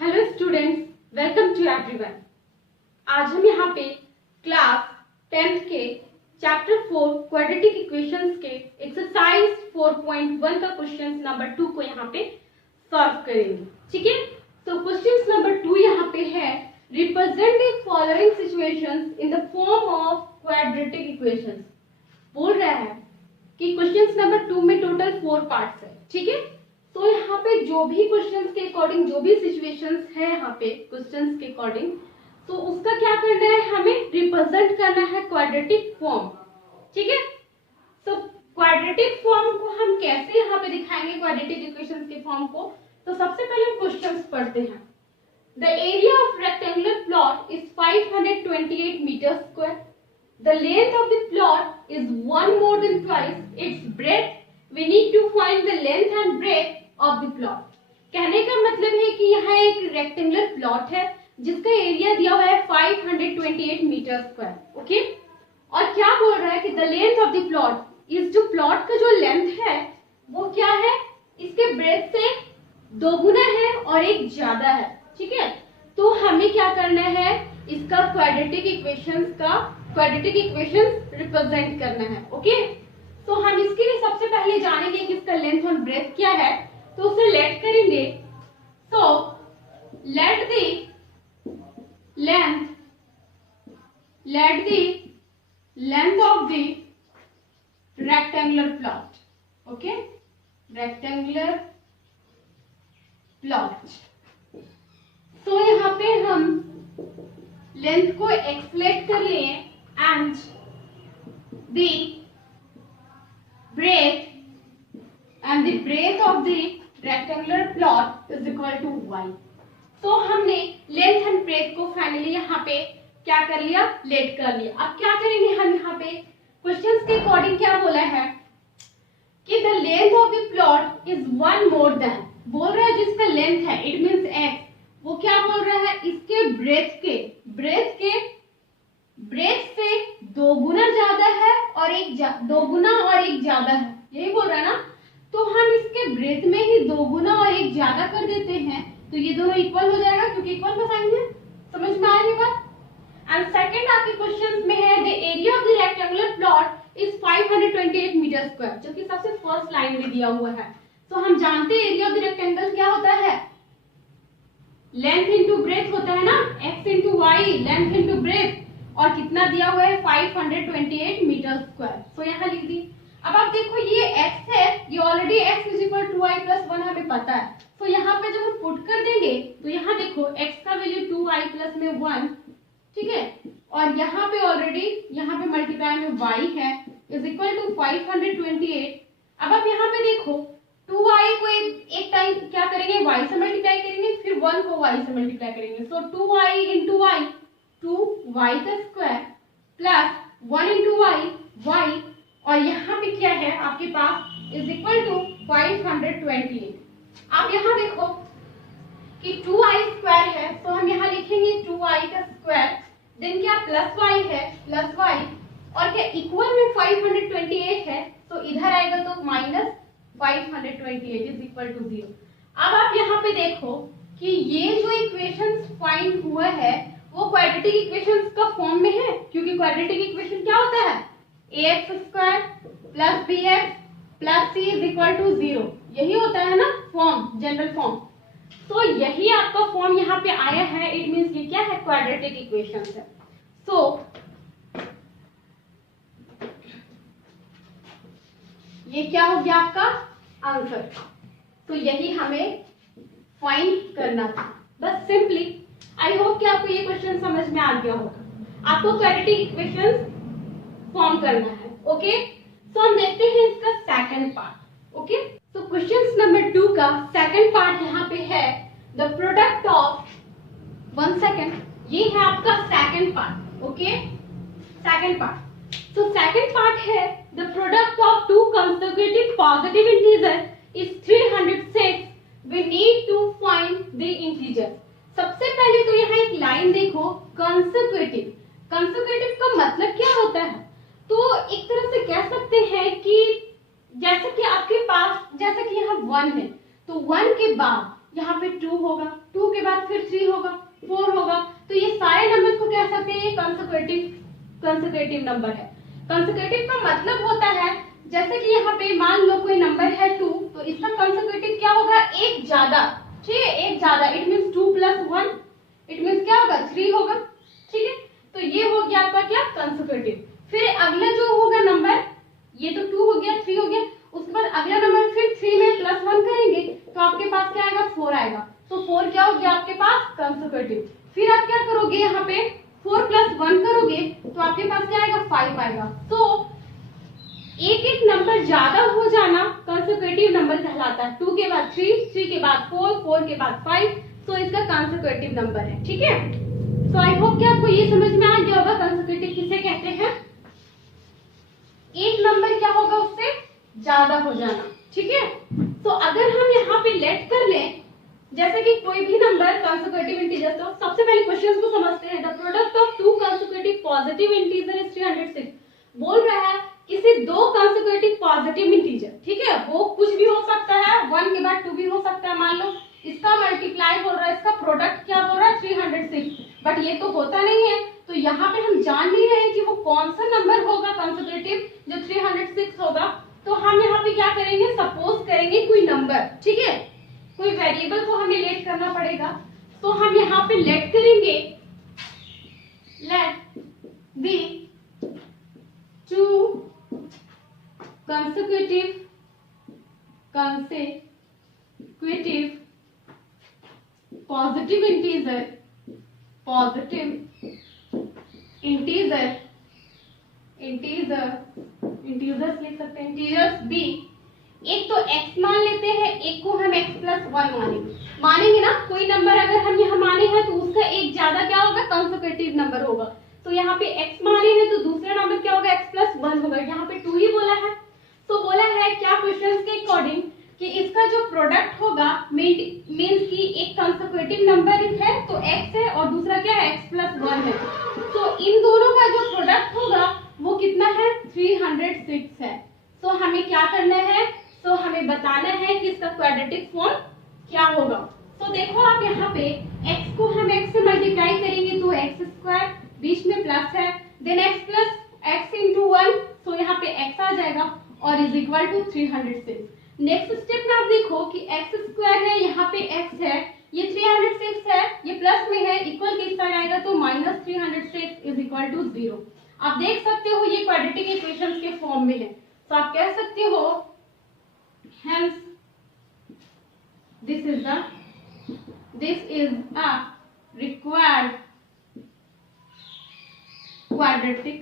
Hello students, welcome to everyone. आज हम यहाँ पे क्लास 10th के चैप्टर 4 क्वाड्रेटिक इक्वेशंस के एक्सरसाइज 4.1 का क्वेश्चन नंबर 2 को यहाँ पे सॉल्व करेंगे। ठीक है, तो क्वेश्चन नंबर 2 यहाँ पे है, represent the following situations in the form of quadratic equations. बोल रहा है कि क्वेश्चन नंबर 2 में टोटल 4 पार्ट्स है। ठीक है, तो यहाँ पे जो भी क्वेश्चंस के अकॉर्डिंग जो भी सिचुएशंस है यहाँ पे क्वेश्चंस के अकॉर्डिंग, तो उसका क्या करना है, हमें रिप्रेजेंट करना है क्वाड्रेटिक फॉर्म। ठीक है, तो क्वाड्रेटिक फॉर्म को हम कैसे यहाँ पे दिखाएंगे, क्वाड्रेटिक इक्वेशंस के फॉर्म को। तो सबसे पहले हम क्वेश्चंस पढ़ते हैं। The area of rectangular plot is 528 metre square. The length of the plot is 1 more than twice its breadth. We need to find the length and breadth of the plot. कहने का मतलब है कि यहाँ एक rectangular plot है जिसका area दिया हुआ है 528 मीटर स्क्वायर। ओके, और क्या बोल रहा है कि the length of the plot, इस जो प्लॉट का जो लेंथ है वो क्या है, इसके ब्रेथ से 2 गुना है और एक ज्यादा है। ठीक है, तो हमें क्या करना है, इसका क्वाड्रेटिक इक्वेशन रिप्रेजेंट करना है। ओके, तो हम इसके लिए सबसे पहले जानेंगे कि इसका लेंथ और ब्रेथ क्या है, तो उसे लेट करेंगे। So let the length of the rectangular plot. Okay, rectangular plot. तो यहाँ पे हम लेंथ को एक्सप्लेट कर लिए and the breadth of the rectangular plot is equal to y. तो हमने लेंथ एंड ब्रेथ को फाइनली यहाँ पे क्या कर लिया, लेट कर लिया। अब क्या करेंगे हम, यहाँ पे क्वेश्चंस के अकॉर्डिंग क्या बोला है कि the length of the plot is 1 more than, बोल रहा है जिसका लेंथ है, इट मींस x, वो क्या बोल रहा है, इसके ब्रेथ से 2 गुना ज्यादा है और 2 गुना और एक ज्यादा है, यही बोल रहा है ना। तो हम इसके ब्रेथ में ही 2 गुना और एक ज्यादा कर देते हैं, तो ये दोनों इक्वल हो जाएगा क्योंकि इक्वल में साइन है। समझ में आ रही बात। एंड सेकंड आपके क्वेश्चन में है, the area of the rectangular plot is 528 metre square, जो कि सबसे फर्स्ट लाइन में दिया हुआ है। तो हम जानते हैं एरिया ऑफ द रेक्टेंगल क्या होता है, लेंथ इंटू ब्रेथ होता है ना, x into y, length into breadth, और कितना दिया हुआ है 528 मीटर स्क्वायर। तो यहाँ लिख दी। अब आप देखो ये x है, ये already x is equal to y plus 1 हमें पता है। तो यहाँ पे जब हम पुट कर देंगे तो यहाँ देखो x का वैल्यू 2y प्लस में 1, ठीक है, और यहाँ पे ऑलरेडी यहाँ पे मल्टीप्लाई में y है इज इक्वल टू 528। अब आप यहाँ पे देखो 2y को एक टाइम क्या करेंगे, y से मल्टीप्लाई करेंगे, फिर 1 को y से मल्टीप्लाई करेंगे। सो 2y इंटू वाई, 2y का स्क्वायर प्लस 1 इंटू y, और यहाँ पे क्या है आपके पास इज इक्वल टू 528। आप यहाँ देखो कि 2y स्क्वायर है, तो हम यहाँ लिखेंगे 2y का स्क्वायर, देन क्या प्लस y है, प्लस y, और क्या इक्वल में 528 है, तो इधर आएगा तो माइनस 528 इज इक्वल टू 0। अब आप यहाँ पे देखो कि ये जो इक्वेशन फाइंड हुआ है वो क्वाड्रेटिक इक्वेशन का फॉर्म में है, क्योंकि क्वाड्रेटिक इक्वेशन क्या होता है, ax square plus bx plus c is equal to 0, यही होता है ना फॉर्म, जनरल फॉर्म। तो यही आपका फॉर्म यहाँ पे आया है, इट मींस ये क्या है, क्वाड्रेटिक इक्वेशन है। सो ये क्या हो गया आपका आंसर। तो यही हमें फाइंड करना था, बस सिंपली। आई होप कि आपको ये क्वेश्चन समझ में आ गया होगा। आपको क्वाड्रेटिक इक्वेशन फॉर्म करना है। ओके, तो हम देखते हैं इसका सेकंड पार्ट। ओके, तो क्वेश्चन नंबर 2 का सेकंड पार्ट यहाँ पे है, द प्रोडक्ट ऑफ 1 सेकंड, ये है आपका second part. Okay, second part. तो सेकंड पार्ट है, the product of 2 consecutive positive integer is 306, we need to find the integer. सबसे पहले तो यहाँ एक लाइन देखो, कंसेक्यूटिव। कंसेक्यूटिव का मतलब क्या होता है, तो एक तरह से कह सकते हैं कि जैसे कि आपके पास, जैसे कि यहाँ 1 है, तो 1 के के बाद यहाँ पे 2 होगा, 2 के बाद फिर 3 होगा, 4 होगा, तो ये सारे नंबर्स को कह सकते हैं ये कंसेक्यूटिव नंबर है। कंसेक्यूटिव का मतलब होता है जैसे कि यहाँ पे मान लो कोई नंबर है 2, तो इसका कंसेक्यूटिव क्या होगा, एक ज्यादा, ठीक है, एक ज्यादा, इट मींस 2 + 1, इट मींस क्या होगा, 3 होगा, ठीक है। तो ये हो गया आपका क्या, कंसेक्यूटिव। फिर अगला जो होगा नंबर, ये तो 2 हो गया, 3 हो गया, उसके बाद अगला नंबर फिर 3 में +1 करेंगे तो आपके पास क्या आएगा, 4 आएगा। तो 4 क्या हो गया आपके पास, कंसेक्यूटिव। फिर आप क्या करोगे, यहाँ पे 4 + 1 करोगे तो आपके पास क्या आएगा, 5 आएगा। तो एक एक नंबर ज्यादा हो जाना कंसेक्यूटिव नंबर कहलाता है। 2 के बाद 3, 3 के बाद 4, 4 के बाद 5, तो इसका कंसेक्यूटिव नंबर है, ठीक है। तो आई होप कि आपको ये समझ में आ गया होगा कंसेक्यूटिव किसे कहते हैं, एक नंबर क्या होगा उससे ज्यादा हो जाना, ठीक है। तो अगर हम यहाँ पे लेट कर लें जैसे कि कोई भी नंबर कंसेक्यूटिव इंटीजर, तो सबसे पहले क्वेश्चन को समझते हैं। The product of 2 consecutive positive integer is 306। बोल रहा है किसी 2 consecutive पॉजिटिव इंटीजर, ठीक है, वो कुछ भी हो सकता है, 1 के बाद 2 भी हो सकता है, मान लो इसका मल्टीप्लाई हो रहा है, इसका प्रोडक्ट क्या हो रहा है, 306, बट ये तो होता नहीं है। तो यहाँ पे हम जान नहीं रहे कि वो कौन सा नंबर होगा कंसेक्यूटिव जो 306 होगा। तो हम यहाँ पे क्या करेंगे, सपोज करेंगे कोई नंबर, ठीक है, कोई वेरिएबल को हमें लेट करना पड़ेगा। तो हम यहाँ पे लेट करेंगे, let the 2 consecutive positive integers लिख सकते हैं, इंटीजर्स b। एक तो x मान लेते हैं, एक को हम x + 1 मानेंगे ना। कोई नंबर अगर हम यहाँ माने हैं तो उसका एक ज्यादा क्या होगा, कंसेक्यूटिव नंबर होगा। तो यहाँ पे x माने हैं तो दूसरा नंबर क्या होगा, x + 1 होगा। यहाँ पे 2 ही बोला है, तो बोला है क्या क्वेश्चन के अकॉर्डिंग कि इसका जो प्रोडक्ट होगा मींस कि एक कंसेक्यूटिव नंबर है तो x है और दूसरा क्या है, x + 1 है। तो इन दोनों का जो प्रोडक्ट होगा वो कितना है, 306 है। तो हमें क्या करना है, तो हमें बताना है कि इसका क्वाड्रेटिक फॉर्म क्या होगा। तो देखो आप यहाँ पे x को हम x से मल्टीप्लाई करेंगे तो x², बीच में प्लस है, देन x + x × 1, तो यहाँ पे x आ जाएगा और is equal to 306। Next step में आप देखो कि x² है, यहाँ पे x है, ये 306 है, ये प्लस में है, इक्वल किस साइड आएगा, तो -306 इज इक्वल टू 0। आप देख सकते हो ये क्वाड्रेटिक इक्वेशंस के फॉर्म में है। तो आप कह सकते हो hence this is a required quadratic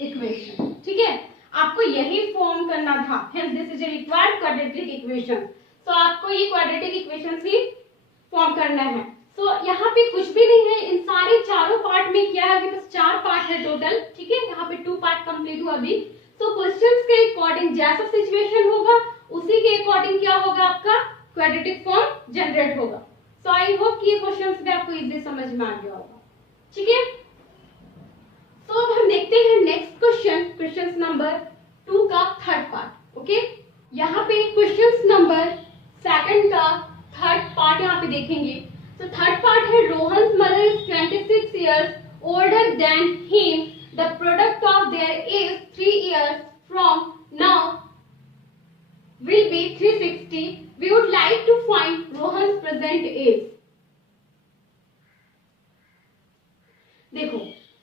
equation, ठीक है। आपको यही फॉर्म करना था, hence this is a required quadratic equation। तो आपको ये क्वाड्रेटिक इक्वेशन ही फॉर्म करना है। तो यहाँ पे कुछ भी नहीं है, इन सारे चारों पार्ट में क्या है, बस 4 पार्ट है टोटल, ठीक है। यहाँ पे 2 पार्ट कंप्लीट हुआ अभी। तो क्वेश्चंस के अकॉर्डिंग जैसा सिचुएशन होगा उसी के अकॉर्डिंग क्या होगा, आपका क्वाड्रेटिक फॉर्म जनरेट होगा। सो आई होप कि ये क्वेश्चंस भी आपको इजी समझ में आ गया होगा, ठीक है। तो अब हम देखते हैं नेक्स्ट क्वेश्चन नंबर 2 का थर्ड पार्ट, ओके। यहाँ पे क्वेश्चन नंबर 2 का थर्ड पार्ट यहाँ पे देखेंगे। तो थर्ड पार्ट है, Rohan's mother is 26 years older than him, the product of their age 3 years from now will be 360. We would like to find Rohan's present age. देखो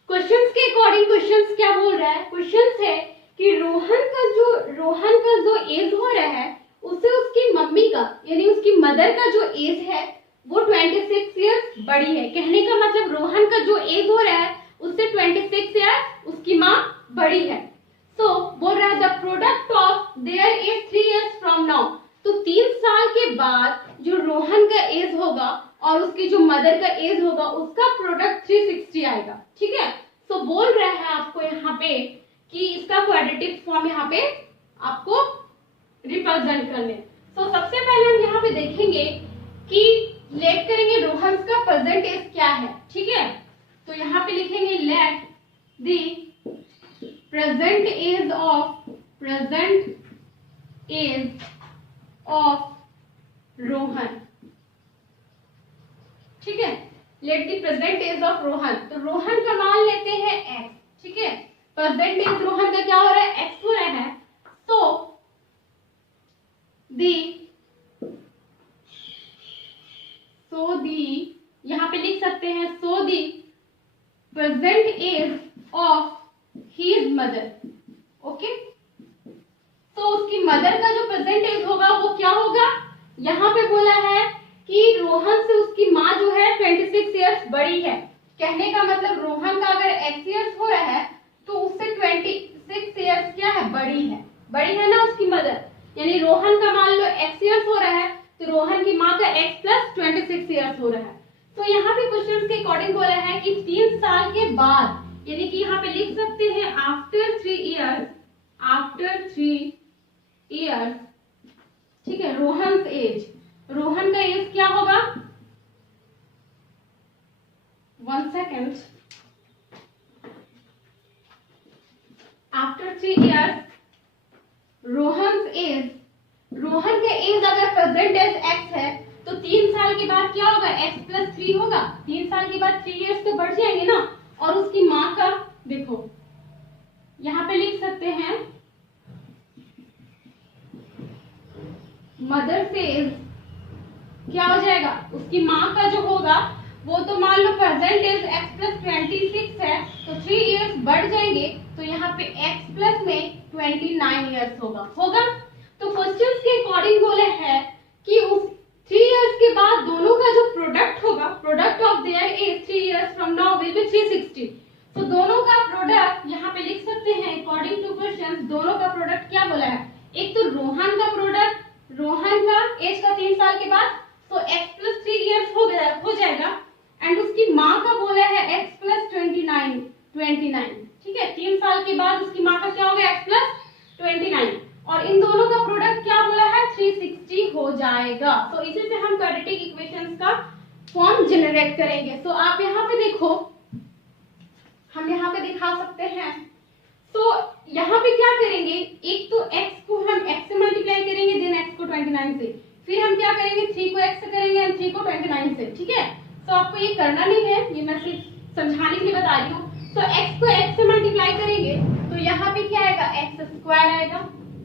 questions के according questions क्या बोल रहा है, क्वेश्चंस है कि रोहन का जो एज हो रहा है उससे उसकी मम्मी का यानी उसकी मदर का जो एज है वो 26 ईयर्स बड़ी है। कहने का मतलब रोहन का जो एज हो रहा है उससे 26 ईयर्स उसकी माँ बड़ी है। तो बोल रहा है the product of their age 3 years from now. तो 3 साल के बाद जो रोहन का एज होगा और उसकी जो मदर का एज होगा उसका प्रोडक्ट 360 आएगा, ठीक है। तो बोल रहा है आपको यहाँ पे कि इसका क्वाड्रेटिक फॉर्म यहाँ पे आपको रिप्रेजेंट करने। तो सबसे पहले हम यहाँ पे देखेंगे कि लेट करेंगे रोहन का प्रेजेंट एज क्या है, ठीक है। तो यहाँ पे लिखेंगे let the present age of age of Rohan, ठीक है। Let the present age of Rohan, तो रोहन का मान लेते हैं एक्स, ठीक है। प्रेजेंट एज रोहन का क्या हो रहा है, एक्स हो रहा है। तो दी यहां पे लिख सकते हैं, so the present age of his mother, okay. तो उसकी मदर का जो प्रेजेंट एज होगा वो क्या होगा, यहाँ पे बोला है कि रोहन से उसकी माँ जो है 26 ईयर्स बड़ी है। कहने का मतलब रोहन का अगर x ईयर्स हो रहा है तो उससे 26 ईयर्स क्या है, बड़ी है ना उसकी मदर। यानी रोहन का मान लो x ईयर्स हो रहा है तो रोहन की माँ का x प्लस 26 ईयर्स हो रहा है। तो यहाँ पे क्वेश्चन के अकॉर्डिंग बोला है कि 3 साल के बाद, यानी कि यहाँ पे लिख सकते हैं आफ्टर 3 इयर्स, ठीक है, रोहन एज, रोहन का एज क्या होगा, 1 second, after 3 years Rohan age, Rohan का एज अगर प्रेजेंट एज एक्स है तो 3 साल के बाद क्या होगा, एक्स प्लस 3 होगा। 3 साल के बाद 3 इयर्स तो बढ़ जाएंगे ना। और उसकी माँ का देखो यहाँ पे लिख सकते हैं मदर से एज क्या हो जाएगा, उसकी माँ का जो होगा वो तो मान लो प्रेजेंट एज x प्लस 26 है तो 3 इयर्स बढ़ जाएंगे, तो यहाँ पे x प्लस में 29 इयर्स होगा। तो क्वेश्चन के अकॉर्डिंग बोले है कि उस 3 इयर्स के बाद दोनों का जो प्रोडक्ट होगा, product of their age 3 years from now will be 360। तो दोनों का प्रोडक्ट यहाँ पे लिख सकते हैं अकॉर्डिंग टू क्वेश्चन, दोनों का प्रोडक्ट क्या बोला है, एक तो रोहन का प्रोडक्ट, रोहन का एज का 3 साल के बाद तो x प्लस 3 इयर्स हो जाएगा, एंड उसकी माँ का बोला है x प्लस 29, ठीक है। 3 साल के बाद उसकी माँ का क्या होगा, x प्लस 29, और इन दोनों का प्रोडक्ट क्या बोला है, 360 हो जाएगा। तो इसी से हम क्वाड्रेटिक इक्वेशंस का फॉर्म जनरेट करेंगे। तो आप यहाँ पे देखो, हम यहाँ पे दिखा सकते हैं। तो यहाँ पे क्या करेंगे, एक तो x को हम x से मल्टीप्लाई करेंगे, देन x को 29 से, फिर हम क्या करेंगे 3 को x से करेंगे एंड 3 को 29 से, ठीक है। तो आपको ये करना नहीं है, ये मैं सिर्फ समझाने के लिए बता रही हूँ। तो x को x से मल्टीप्लाई करेंगे तो यहाँ पे क्या आएगा, x स्क्वायर आएगा,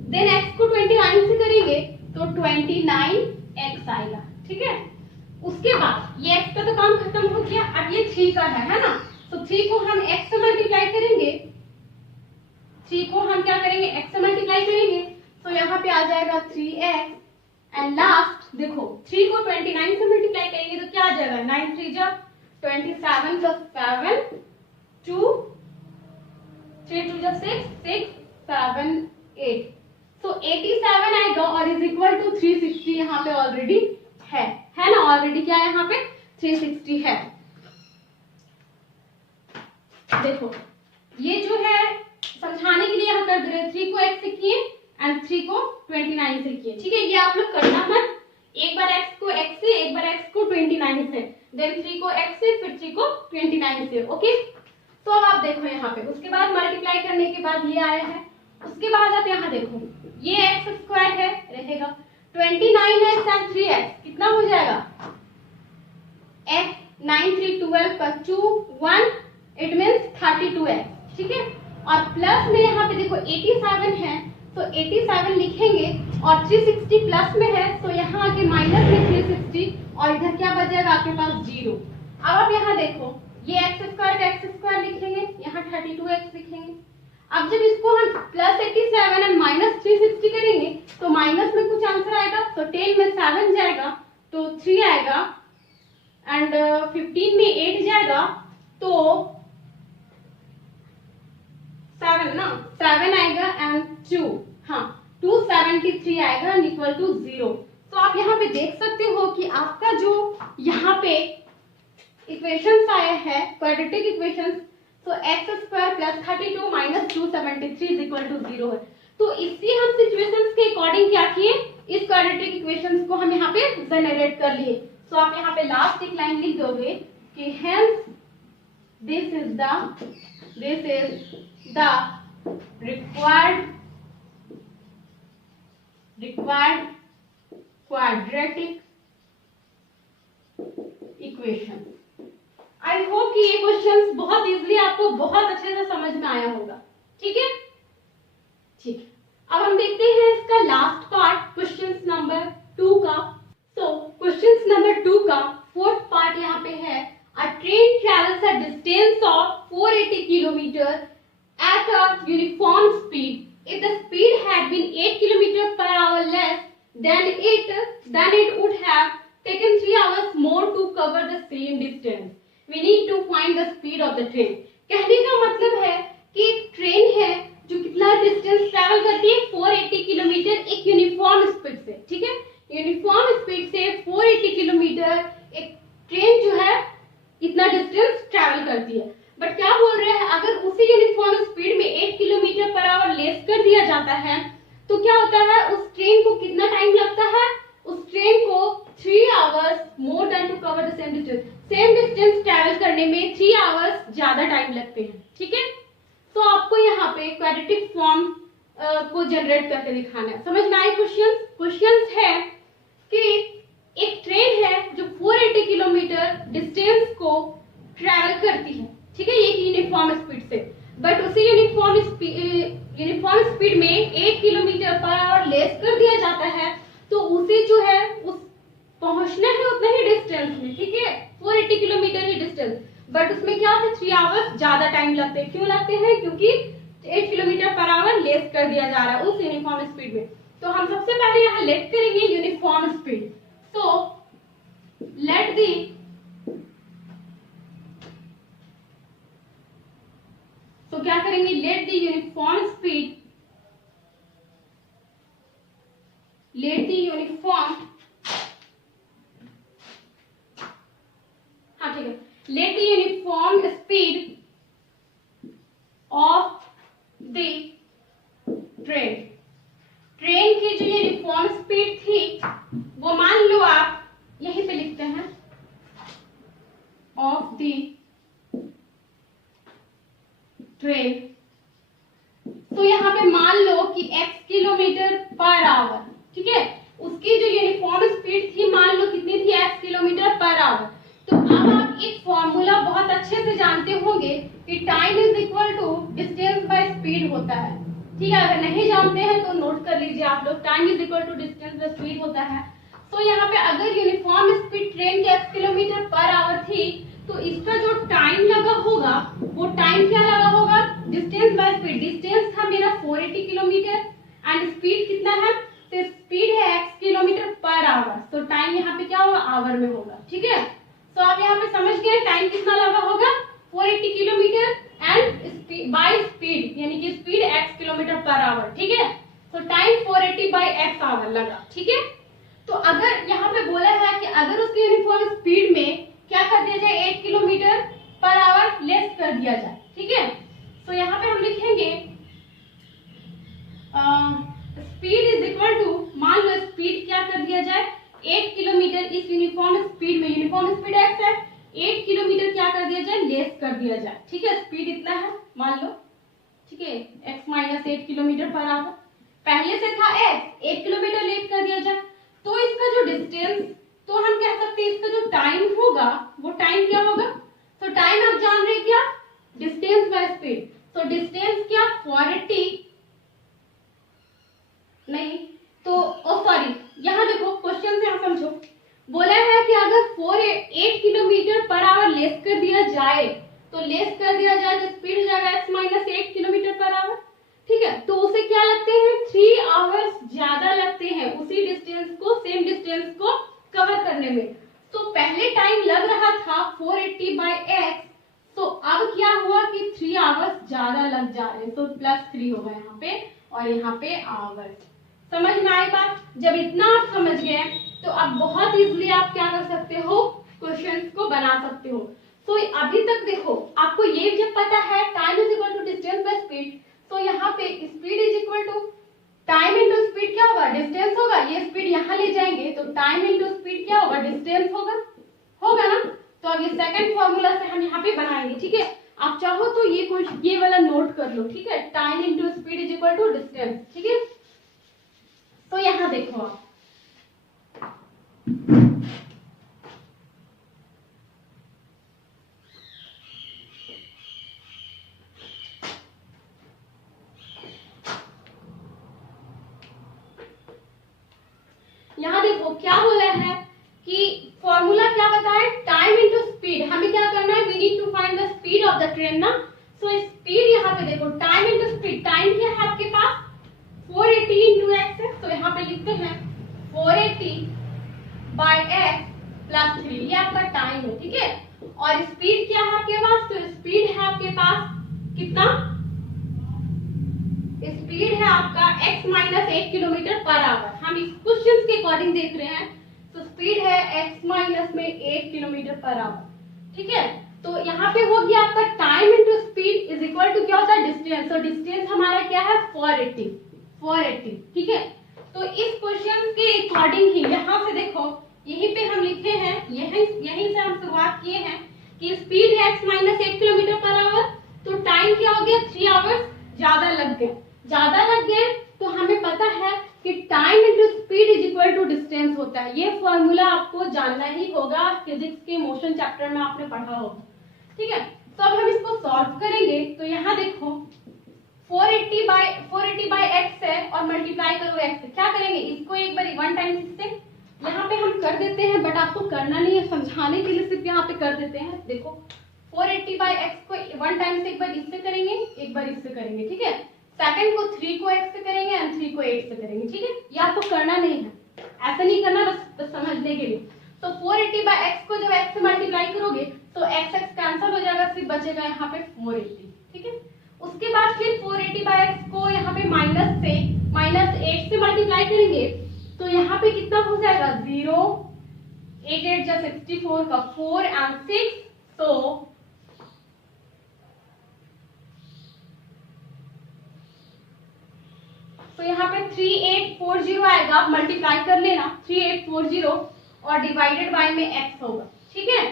देन x को 29 से करेंगे तो 29x आएगा, ठीक है। उसके बाद ये x का तो काम खत्म हो गया, अब ये 3 का है ना। तो 3 को हम x से मल्टीप्लाई करेंगे, 3 को हम क्या करेंगे, x से मल्टीप्लाई करेंगे, तो यहाँ पे आ जाएगा 3x, एंड लास्ट देखो 3 को 29 से मल्टीप्लाई करेंगे तो क्या आ जाएगा, 9 3 जा 27 प्लस 7 2 3 2 जा 6 6 7 8, तो 87 आएगा और इज इक्वल टू 360 यहाँ पे ऑलरेडी है ना, ऑलरेडी क्या है यहाँ पे 360 है। देखो ये जो है समझाने के लिए हम कर रहे हैं, 3 को x से किए एंड 3 को 29 से किए, ठीक है। ये आप लोग करना मत, एक बार x को x से, एक बार x को 29 से, देन 3 को x से, फिर 3 को 29 से, ओके। तो अब आप देखो यहाँ पे, उसके बाद मल्टीप्लाई करने के बाद ये आया है, उसके बाद आप यहाँ देखो ये x स्क्वायर है रहेगा, 29x एंड 3x कितना हो जाएगा, x 9 3 12 का 2 1, इट मीन्स 32x, ठीक है। और प्लस में यहाँ पे देखो 87 है तो 87 लिखेंगे, और 360 प्लस में है तो यहाँ आके माइनस में 360, और इधर क्या बचेगा आपके पास 0। अब आप यहाँ देखो ये x स्क्वायर का x स्क्वायर लिखेंगे, यहाँ 32x लिखेंगे। अब जब इसको हम प्लस 87 एंड माइनस 360 करेंगे तो माइनस में कुछ आंसर आएगा, तो 10 में 7 जाएगा तो 3 आएगा, एंड 15 में 8 जाएगा तो 7 ना, 7 आएगा एंड 2, हाँ 273 आएगा एंड इक्वल टू 0। तो आप यहाँ पे देख सकते हो कि आपका जो यहाँ पे इक्वेशंस आए हैं क्वाड्रेटिक इक्वेशंस, तो x square plus 32 minus 273 is equal to 0 है। तो इसी हम सिचुएशंस के अकॉर्डिंग क्या किए, इस क्वाड्रेटिक इक्वेशंस को हम यहाँ पे जनरेट कर लिए। तो आप यहाँ पे लास्ट एक लाइन लिख दोगे कि hence this is the required required quadratic equation. I hope कि ये क्वेश्चंस बहुत इजीली आपको बहुत अच्छे से समझ में आया होगा। ठीक है, ठीक है। अब हम देखते हैं इसका लास्ट पार्ट, क्वेश्चन नंबर 2 का। सो क्वेश्चन नंबर 2 का फोर्थ पार्ट यहाँ पे है, a train travels a distance of 480 kilometre at a uniform speed. If the speed had been 8 kilometre per hour less then it would have taken 3 hours more to cover the same distance. We need to find the speed of the train. कहने का मतलब है कि एक train है जो कितना distance travel करती है, 480 किलोमीटर एक यूनिफॉर्म स्पीड से। ठीक है, यूनिफॉर्म स्पीड से 480 किलोमीटर एक ट्रेन जो है इतना डिस्टेंस ट्रैवल करती है। बट क्या बोल रहे हैं, अगर उसी यूनिफॉर्म स्पीड में 8 किलोमीटर पर आवर लेस कर दिया जाता है तो क्या होता है, उस ट्रेन को कितना टाइम लगता है, उस ट्रेन को 3 hours more than to cover the same distance. Same distance travel करने में 3 आवर्स ज्यादा टाइम लगते हैं। ठीक है, तो आपको यहाँ पे क्वाड्रेटिक फॉर्म को जनरेट करके दिखाना है। समझ में आए क्वेश्चंस है कि एक ट्रेन है जो 480 किलोमीटर डिस्टेंस को ट्रैवल करती है। ठीक है, एक यूनिफॉर्म स्पीड से, बट उसी यूनिफॉर्म स्पीड में 8 किलोमीटर पर आवर लेस कर दिया जाता है तो उसे जो है उस पहुंचना है उतना ही डिस्टेंस में। ठीक है, 480 किलोमीटर ही डिस्टेंस, बट उसमें क्या होता है, 3 आवर्स ज्यादा टाइम लगते हैं। क्यों लगते हैं, क्योंकि 8 किलोमीटर पर आवर लेस कर दिया जा रहा है उस यूनिफॉर्म स्पीड में। तो हम सबसे पहले यहाँ लेट करेंगे यूनिफॉर्म स्पीड। तो लेट दी तो क्या करेंगे, let the uniform speed, let the uniform, हाँ ठीक है, let the uniform speed of the train. Train की जो यूनिफॉर्म स्पीड थी वो मान लो आप यहीं पे लिखते हैं, ऑफ द ट्रेन। तो यहाँ पे मान लो कि x किलोमीटर पर आवर। ठीक है, उसकी जो यूनिफॉर्म स्पीड थी मान लो कितनी थी, x किलोमीटर पर आवर। तो अब आप एक फॉर्मूला बहुत अच्छे से जानते होंगे कि time is equal to distance by speed होता है। ठीक है, अगर नहीं जानते हैं तो नोट कर लीजिए आप लोग, time is equal to distance by speed होता है। तो यहाँ पे अगर यूनिफॉर्म स्पीड ट्रेन की x किलोमीटर पर आवर थी तो इसका जो टाइम लगा होगा वो टाइम क्या लगा होगा, डिस्टेंस बाय स्पीड। डिस्टेंस था मेरा 480 किलोमीटर एंड स्पीड कितना है, तो स्पीड है x किलोमीटर पर आवर, तो टाइम यहाँ पे क्या होगा, आवर में होगा। ठीक है, तो आप यहाँ पे समझ गए टाइम कितना लगा होगा, 480 किलोमीटर एंड बाय स्पीड यानी कि speed x kilometre per our. ठीक है, तो टाइम 480 बाय x आवर लगा। ठीक है, तो अगर यहाँ पे बोला है कि अगर उसकी यूनिफॉर्म स्पीड में क्या कर दिया जाए, 8 किलोमीटर पर आवर लेस कर दिया जाए। ठीक है, तो यहाँ पे हम लिखेंगे स्पीड इज इक्वल टू, मान लो स्पीड क्या कर दिया जाए, 8 किलोमीटर इस यूनिफॉर्म स्पीड में, यूनिफॉर्म स्पीड x है, 8 किलोमीटर क्या कर दिया जाए, लेस कर दिया जाए। ठीक है, स्पीड इतना है मान लो। ठीक है, x minus 8 kilometre per our, पहले से था x, 8 किलोमीटर लेस कर दिया जाए। तो इसका जो डिस्टेंस, तो हम कह सकते हैं इसका जो टाइम होगा वो टाइम क्या होगा, तो टाइम आप जान रहे क्या, डिस्टेंस बाय स्पीड। तो डिस्टेंस क्या, 480 नहीं तो सॉरी, यहाँ देखो क्वेश्चन से यहाँ समझो, बोला है कि अगर 8 किलोमीटर पर आवर लेस कर दिया जाए तो लेस कर दिया जाए तो स्पीड हो जाएगा x minus 8 kilometre per our. ठीक है, तो उसे क्या लगते हैं, 3 आवर्स ज्यादा लगते हैं उसी डिस्टेंस को, सेम डिस्टेंस को कवर करने में। तो पहले टाइम लग रहा था 480 बाय x, तो अब क्या हुआ कि 3 आवर्स ज्यादा लग जा रहे हैं, तो +3 होगा यहाँ पे और यहाँ पे आवर्स। समझ में आई बात, जब इतना आप समझ गए तो अब बहुत इजीली आप क्या कर सकते हो, क्वेश्चंस को बना सकते हो। तो अभी तक देखो आपको ये जब पता है time is equal to distance by speed, तो यहाँ पे speed is equal to time into speed क्या होगा, डिस्टेंस होगा। ये स्पीड यहाँ ले जाएंगे तो टाइम इंटू स्पीड क्या होगा, डिस्टेंस होगा ना। तो अब ये सेकंड फॉर्मूला से हम यहाँ पे बनाएंगे। ठीक है, आप चाहो तो ये वाला नोट कर लो। ठीक है, time into speed is equal to distance. ठीक है, तो यहाँ देखो आप, यहाँ देखो क्या बोला है कि फॉर्मूला क्या बताया, टाइम इनटू स्पीड। हमें क्या करना है, we need to find the speed of the train ना। सो स्पीड यहाँ पे देखो, टाइम इनटू स्पीड, टाइम क्या है आपके पास 480 इंटू एक्स है। तो यहाँ पे लिखते हैं 480 बाय एक्स प्लस 3, ये आपका टाइम है, ठीक है। और स्पीड क्या है आपके पास, तो स्पीड है आपके पास कितना, स्पीड है आपका x minus 8 kilometre per our. हम इस क्वेश्चन के अकॉर्डिंग देख रहे हैं, तो स्पीड है x माइनस में 8 किलोमीटर पर आवर, ठीक है। तो यहाँ पे हो गया आपका time into speed is equal to क्या होता है, डिस्टेंस। तो डिस्टेंस हमारा क्या है 480, ठीक है। तो इस क्वेश्चन के अकॉर्डिंग ही यहाँ से देखो, यहीं पे हम लिखे हैं, यहीं से हम शुरुआत किए हैं कि स्पीड है x minus 8 kilometre per our, तो टाइम क्या हो गया 3 आवर्स ज्यादा लग गए। तो हमें पता है कि time into speed is equal to distance होता है। ये फॉर्मूला आपको जानना ही होगा, फिजिक्स के मोशन चैप्टर में आपने पढ़ा होगा, ठीक है। तो अब हम इसको सॉल्व करेंगे। तो यहाँ देखो 480 बाय x है और मल्टीप्लाई करो x से, क्या करेंगे, इसको एक बार 1 टाइम इससे यहाँ पे हम कर देते हैं, बट आपको करना नहीं है, समझाने के लिए सिर्फ यहाँ पे कर देते हैं। देखो 480 बाय x को 1 टाइम से एक बार इससे करेंगे, एक बार इससे करेंगे, ठीक है। सेकंड को 3 को x से करेंगे एंड 3 को 8 से करेंगे, ठीक है। ये आपको करना नहीं है, ऐसा नहीं करना, बस समझने के लिए। तो 480 बाय x को जब x से मल्टीप्लाई करोगे तो x कैंसिल हो जाएगा, सिर्फ बचेगा यहाँ पे 480, ठीक है। उसके बाद फिर 480 बाय x को यहाँ पे माइनस 8 से मल्टीप्लाई करेंगे, तो यहाँ पे कितना हो जाएगा 0, 8 8 जा 64 का 4 एंड 6, तो यहाँ पे 3840 आएगा, मल्टीप्लाई कर लेना 3840 और डिवाइडेड बाय में x होगा, ठीक है।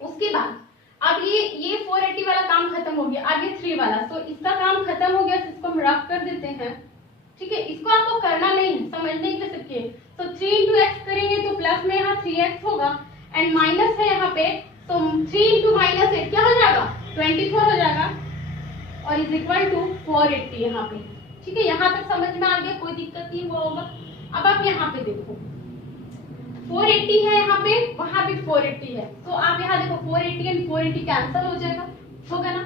उसके बाद अब ये 480 वाला काम खत्म हो गया, अब ये 3 वाला, तो इसका काम खत्म हो गया, तो इसको हम रफ कर देते हैं, ठीक है। इसको आपको करना नहीं है, समझने के लिए सिर्फ ये। तो 3 इंटू एक्स करेंगे तो प्लस में यहाँ 3x होगा एंड माइनस है यहाँ पे, तो 3 इंटू माइनस 8 क्या हो जाएगा 24 हो जाएगा और इज इक्वल टू 480 यहाँ पे, ठीक है। यहाँ तक समझ में आ गया, कोई दिक्कत नहीं हुआ होगा। अब आप यहाँ पे देखो 480 है, यहाँ पे वहां भी 480 है, तो आप यहाँ देखो 480 एंड 480 कैंसिल हो जाएगा, होगा ना।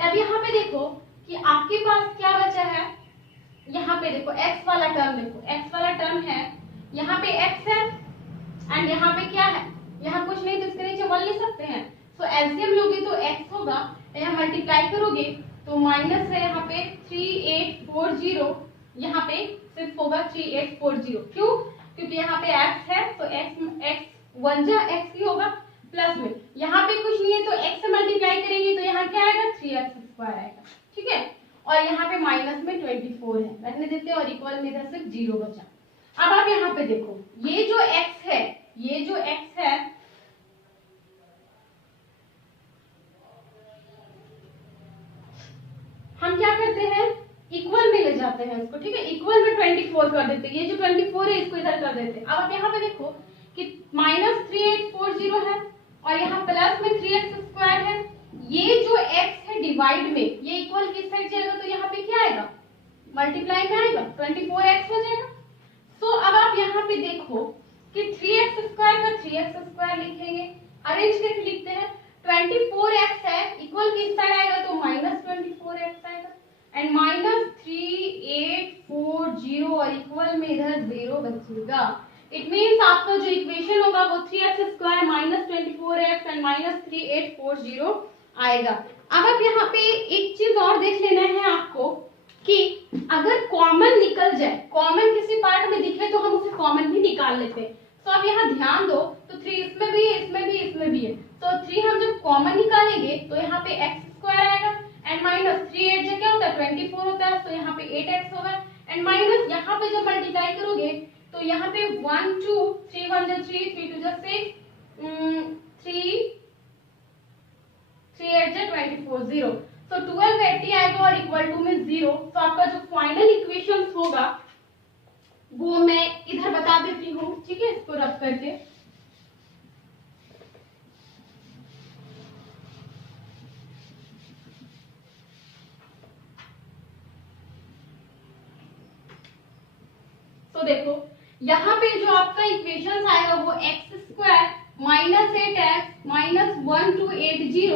अब यहाँ पे देखो कि आपके पास क्या बचा है, यहाँ पे देखो x वाला टर्म, देखो x वाला टर्म है, यहाँ पे x है एंड यहाँ पे क्या है, यहाँ कुछ नहीं, तो इसके नीचे 1 ले सकते हैं। तो एलसीएम लोगे तो x होगा, यहाँ मल्टीप्लाई करोगे तो माइनस है यहाँ पे 3840, यहाँ पे सिर्फ होगा 3840, क्यों, क्योंकि यहाँ पे x है, तो x 1 जा x ही होगा, प्लस में यहाँ पे कुछ नहीं है, तो x से मल्टीप्लाई करेंगे तो यहाँ क्या आएगा 3x² आएगा, ठीक है। और यहाँ पे माइनस में 24 है, बैठने देते हैं, और इक्वल में इधर सिर्फ 0 बचा। अब आप यहाँ पे देखो ये जो x है, ये जो x है, हम क्या करते हैं इक्वल में ले जाते हैं इसको, ठीक है। इक्वल में 24 कर देते हैं, ये जो 24 है इसको इधर कर देते हैं। अब आप यहाँ पे देखो कि माइनस 3840 है और यहाँ प्लस में 3x² है, ये जो x है डिवाइड में, ये इक्वल किस साइड जाएगा, तो यहाँ पे क्या आएगा मल्टीप्लाई में आएगा, 24x हो जाएगा। तो अब आप यहाँ पे देखो कि 3x² का 3x² लिखेंगे, अरेंज करके लिखते हैं, 24x है, इक्वल किस साइड आएगा, तो माइनस 24x आएगा एंड माइनस 3840 और इक्वल में इधर 0 बचेगा। इट मींस आपका जो इक्वेशन होगा वो 3x² minus 24x and minus 3840 आएगा। अब आप यहाँ पे एक चीज और देख लेना है आपको कि अगर कॉमन निकल जाए, कॉमन किसी पार्ट में दिखे तो हम उसे कॉमन भी निकाल लेते हैं। तो आप यहाँ ध्यान दो, तो 3 इसमें भी है, इसमें भी, इसमें भी है, तो 3 हम जब कॉमन निकालेंगे तो यहाँ पे x² आएगा एंड माइनस 3 8 जो क्या होता है 24 होता है, तो यहाँ पे 8x होगा एंड माइनस यहाँ पे जब मल्टीप्लाई करोगे तो यहाँ पे 1 2 3 1 जा 3 3 2 जा 6 3 8 जा 24 0, तो 1280 आएगा और इक्वल टू में 0। तो आपका जो फाइनल इक्वेशन होगा वो मैं इधर बता देती हूँ, ठीक है, इसको रब करके। तो देखो यहाँ पे जो आपका इक्वेशन आएगा वो x square minus 8x minus 1280,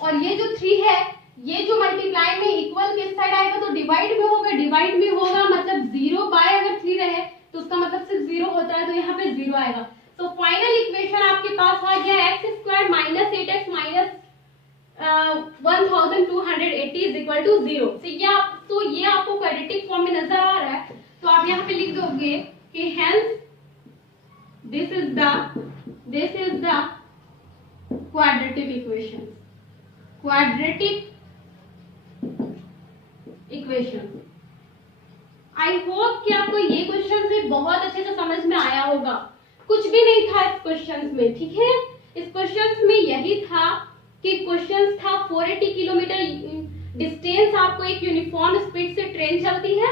और ये जो 3 है ये जो मल्टीप्लाई में इक्वल किस साइड आएगा, तो डिवाइड में होगा, डिवाइड में होगा मतलब 0 बाय अगर 3 रहे तो उसका मतलब सिर्फ 0 होता है, तो यहाँ पे 0 आएगा। तो फाइनल इक्वेशन आपके पास आ गया x square minus 8x minus 1280 is equal to 0। तो ये आपको क्वाड्रेटिक फॉर्म में नजर आ रहा है, तो आप यहाँ पे लिख दोगे कि hence this is the quadratic equation, I hope कि आपको ये क्वेश्चन से बहुत अच्छे से समझ में आया होगा। कुछ भी नहीं था इस क्वेश्चन में, ठीक है। इस क्वेश्चन में यही था कि क्वेश्चन था 480 किलोमीटर डिस्टेंस, आपको एक यूनिफॉर्म स्पीड से ट्रेन चलती है,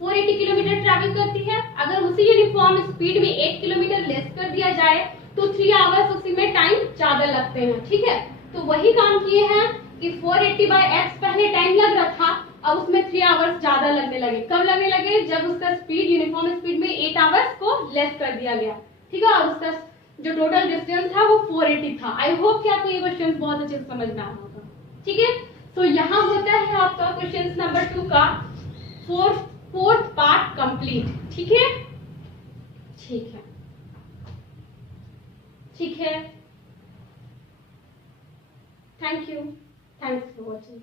480 किलोमीटर ट्रैवल करती है। अगर उसी यूनिफॉर्म स्पीड में 8 किलोमीटर लेस कर दिया जाए तो 3 आवर्स उसी में टाइम ज्यादा लगते हैं, ठीक है। तो वही काम किए हैं कि 480 बाय x पहले टाइम लग रहा था, अब उसमें 3 आवर्स ज्यादा लगने लगे। कब लगने लगे, जब उसका स्पीड यूनिफॉर्म स्पीड में 8 आवर्स को लेस कर दिया गया, ठीक है। और उसका जो टोटल डिस्टेंस था वो 480 था। आई होप कि आपको ये क्वेश्चन बहुत अच्छे से समझ में आया होगा, ठीक है। तो यहाँ होता है आपका क्वेश्चन नंबर 2 का फोर्थ पार्ट कंप्लीट, ठीक है, ठीक है, ठीक है। Thank you, thanks for watching.